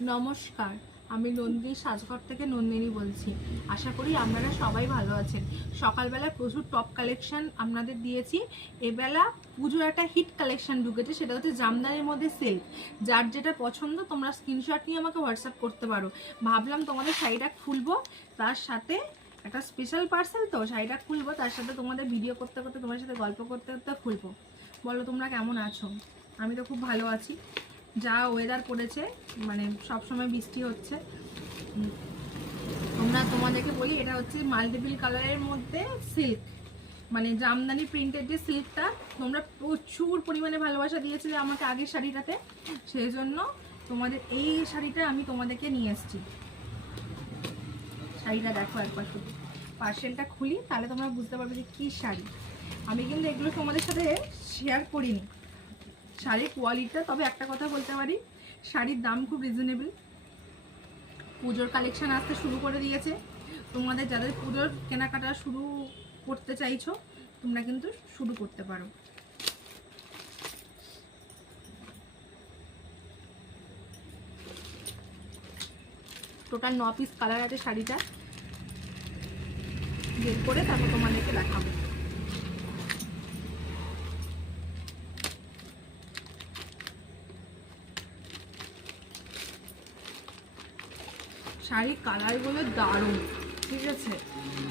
নমস্কার, আমি নন্দিনী সাজঘর থেকে নন্দিনী বলছি। আশা করি আপনারা সবাই ভালো আছেন। সকালবেলা প্রচুর টপ কালেকশন আপনাদের দিয়েছি। এবেলা পুজোর একটা হিট কালেকশন ঢুকেছে, সেটা হচ্ছে জামদানির মধ্যে সিল্ক। যার যেটা পছন্দ তোমরা স্ক্রিনশট নিয়ে আমাকে হোয়াটসঅ্যাপ করতে পারো। ভাবলাম তোমাদের শাড়িটা খুলবো, তার সাথে একটা স্পেশাল পার্সেল, তো শাড়িটা খুলবো, তার সাথে তোমাদের ভিডিও করতে করতে তোমার সাথে গল্প করতে করতে খুলবো। বলো তোমরা কেমন আছো? আমি তো খুব ভালো আছি। যা ওয়েদার পড়েছে, মানে সবসময় বৃষ্টি হচ্ছে। তোমাদেরকে বলি, এটা হচ্ছে মাল্টিপল কালারের মধ্যে সিল্ক, মানে জামদানি প্রিন্টের যে সিল্কটা তোমরা প্রচুর পরিমাণে ভালোবাসা দিয়েছিলে আমাকে আগের শাড়িটাতে, সেই জন্য তোমাদের এই শাড়িটা আমি তোমাদেরকে নিয়ে এসেছি। শাড়িটা দেখো একবার, শুধু পার্সেলটা খুলি তাহলে তোমরা বুঝতে পারবে যে কী শাড়ি। আমি কিন্তু এগুলো তোমাদের সাথে শেয়ার করিনি শাড়ির কোয়ালিটিটা, তবে একটা কথা বলতে পারি, শাড়ির দাম খুব রিজনেবল। পুজোর কালেকশন আসতে শুরু করে দিয়েছে। তোমাদের যাদের পুজোর কেনাকাটা শুরু করতে চাইছো তোমরা কিন্তু শুরু করতে পারো। টোটাল 9 পিস কালার আছে শাড়িটা, বের করে তারপর তোমাদেরকে দেখাবো। শাড়ির কালারগুলো দারুণ, ঠিক আছে?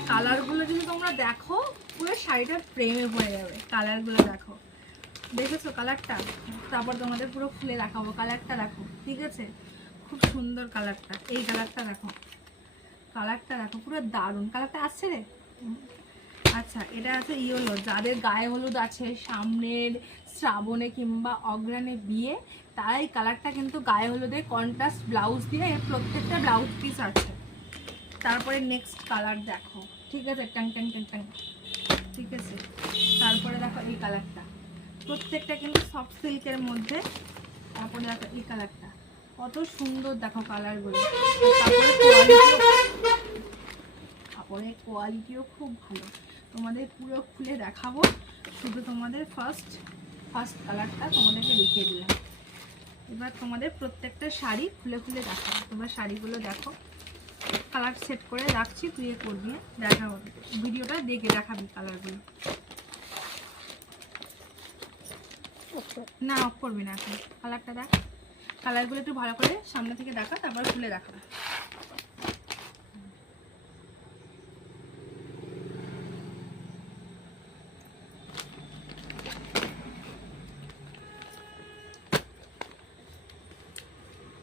কালারগুলো যদি তোমরা দেখো পুরো শাড়িটার প্রেমে পড়ে যাবে। কালারগুলো দেখো, দেখেছো কালারটা? তারপর তোমাদের পুরো খুলে দেখাবো। কালারটা দেখো, ঠিক আছে? খুব সুন্দর কালারটা। এই কালারটা দেখো, কালারটা দেখো, পুরো দারুণ কালারটা আসছে রে। আচ্ছা, এটা আছে ইয়েলো। যাদের গায়ে হলুদ আছে সামনের শ্রাবণে কিংবা অগ্রহায়ণে বিয়ে, তারা এই কালারটা কিন্তু গায়ে হলুদের কন্ট্রাস্ট ব্লাউজ দিয়ে, এর প্রত্যেকটা ব্লাউজ পিস আছে। তারপরে নেক্সট কালার দেখো, ঠিক আছে? ট্যাং ট্যাং ট্যাং ট্যাং, ঠিক আছে? তারপরে দেখো এই কালারটা, প্রত্যেকটা কিন্তু সফট সিল্কের মধ্যে। তারপরে দেখো এই কালারটা, কত সুন্দর দেখো কালারগুলো। তারপরে কোয়ালিটিও খুব ভালো। তোমাদের পুরো খুলে দেখাবো, শুধু তোমাদের ফার্স্ট কালারটা তোমাদেরকে দেখিয়ে দিলাম। এবার তোমাদের প্রত্যেকটা শাড়ি খুলে খুলে দেখাবো। তোমরা শাড়িগুলো দেখো, কালার সেট করে রাখছি, তুই এ করবি, দেখাবো, ভিডিওটা দেখে দেখাবি কালারগুলো। না, অফ করবি না এখন, কালারটা দেখ। কালারগুলো একটু ভালো করে সামনে থেকে দেখা, তারপর খুলে দেখা।